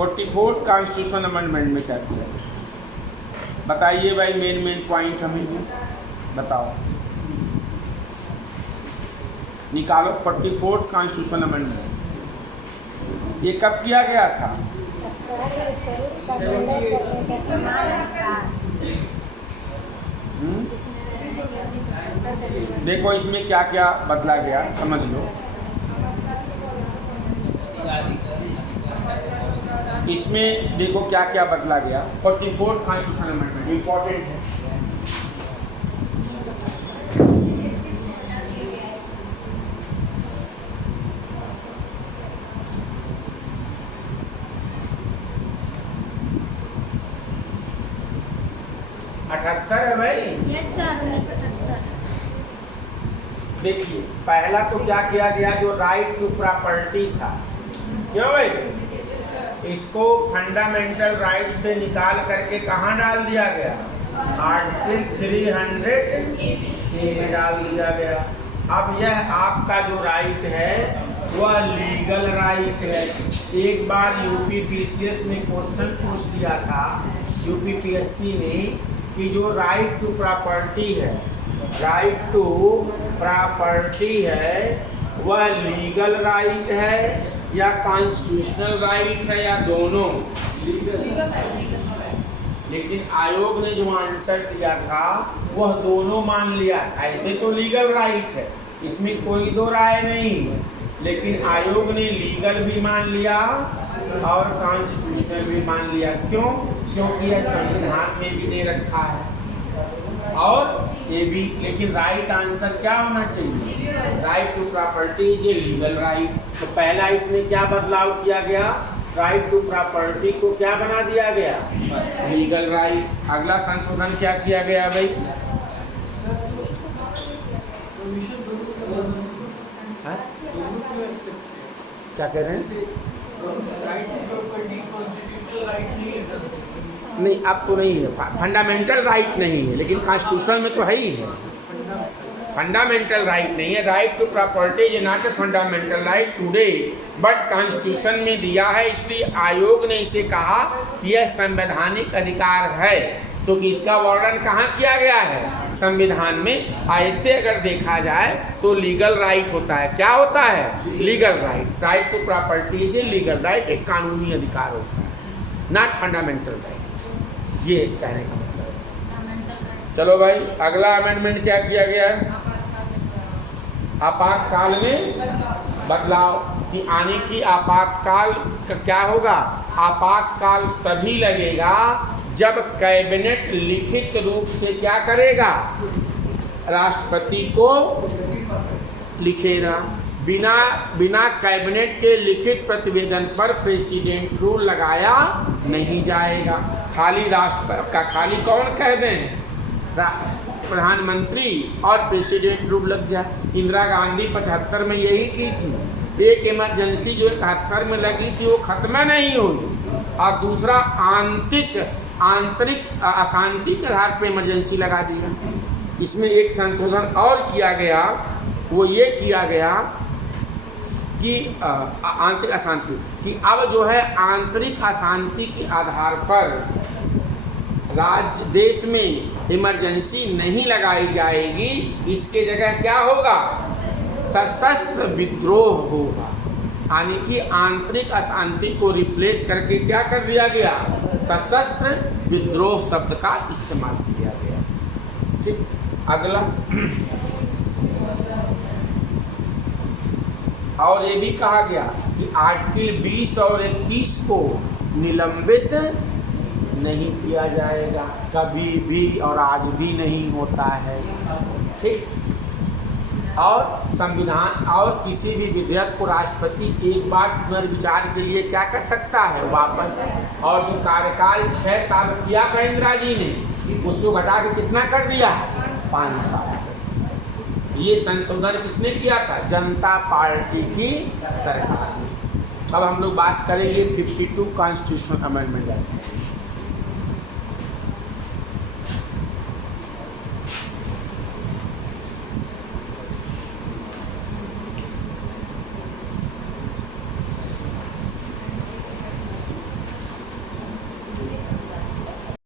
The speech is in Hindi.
44th कॉन्स्टिट्यूशन अमेंडमेंट में क्या किया गया? बताइए भाई, मेन पॉइंट हमें बताओ, निकालो 44th कॉन्स्टिट्यूशन अमेंडमेंट। ये कब किया गया था? देखो इसमें क्या क्या बदला गया, समझ लो। इसमें देखो क्या क्या बदला गया। 44th कॉन्स्टिट्यूशन अमेंडमेंट इंपॉर्टेंट है। अठहत्तर है भाई। Yes sir. देखिए पहला तो क्या किया गया, जो राइट टू प्रॉपर्टी था, क्यों भाई, इसको फंडामेंटल राइट से निकाल करके कहाँ डाल दिया गया? आर्टिकल 300 में डाल दिया गया। अब यह आपका जो राइट है वह लीगल राइट है। एक बार यूपीपीसीएस में क्वेश्चन पूछ दिया था, यूपीपीएससी ने, कि जो राइट टू प्रॉपर्टी है, राइट टू प्रॉपर्टी है, वह लीगल राइट है या कॉन्स्टिट्यूशनल राइट है या दोनों? लेकिन आयोग ने जो आंसर दिया था वह दोनों मान लिया। ऐसे तो लीगल राइट है, इसमें कोई दो राय नहीं है, लेकिन आयोग ने लीगल भी मान लिया और कॉन्स्टिट्यूशनल भी मान लिया। क्यों? क्योंकि यह संविधान में भी दे रखा है और ये भी। लेकिन राइट आंसर क्या होना चाहिए? Right to property is a legal right. तो पहला इसमें क्या बदलाव किया गया? राइट टू प्रॉपर्टी को क्या बना दिया गया? Legal right. अगला संशोधन क्या किया गया भाई? क्या कह रहे हैं? नहीं, अब तो नहीं है, फंडामेंटल राइट नहीं है, लेकिन कॉन्स्टिट्यूशन में तो है ही है। फंडामेंटल राइट नहीं है, right to property is not a fundamental right today, but constitution में दिया है, इसलिए आयोग ने इसे कहा कि यह संवैधानिक अधिकार है। तो इसका वर्णन कहाँ किया गया है? संविधान में। ऐसे अगर देखा जाए तो लीगल राइट होता है। क्या होता है? Legal right. Right to property is a legal right, एक कानूनी अधिकार होता है, नॉट फंडामेंटल राइट। ये कहने का मतलब है। चलो भाई, अगला अमेंडमेंट क्या किया गया है? आपातकाल में बदलाव कि आने की आपातकाल क्या होगा? आपातकाल तभी लगेगा जब कैबिनेट लिखित रूप से क्या करेगा? राष्ट्रपति को लिखेगा। बिना कैबिनेट के लिखित प्रतिवेदन पर प्रेसिडेंट रूल लगाया नहीं जाएगा। खाली राष्ट्रपति का, खाली कौन कह दें? प्रधानमंत्री और प्रेसिडेंट रूल लग जाए। इंदिरा गांधी 75 में यही की थी। एक इमरजेंसी जो 71 में लगी थी वो खत्म नहीं हुई, और दूसरा आंतरिक अशांति के आधार पर इमरजेंसी लगा दिया। इसमें एक संशोधन और किया गया, वो ये किया गया कि आंतरिक अशांति कि अब जो है आंतरिक अशांति के आधार पर राज्य देश में इमरजेंसी नहीं लगाई जाएगी। इसके जगह क्या होगा? सशस्त्र विद्रोह होगा। यानी कि आंतरिक अशांति को रिप्लेस करके क्या कर दिया गया? सशस्त्र विद्रोह शब्द का इस्तेमाल किया गया। ठीक, अगला और ये भी कहा गया कि आर्टिकल 20 और 21 को निलंबित नहीं किया जाएगा, कभी भी और आज भी नहीं होता है। ठीक, और संविधान और किसी भी विधेयक को राष्ट्रपति एक बार पुनर्विचार के लिए क्या कर सकता है? वापस। और जो कार्यकाल 6 साल किया था इंदिरा जी ने, उसको घटा के कितना कर दिया? 5 साल। ये संशोधन किसने किया था? जनता पार्टी की सरकार ने। अब हम लोग बात करेंगे 52 कॉन्स्टिट्यूशनल अमेंडमेंट।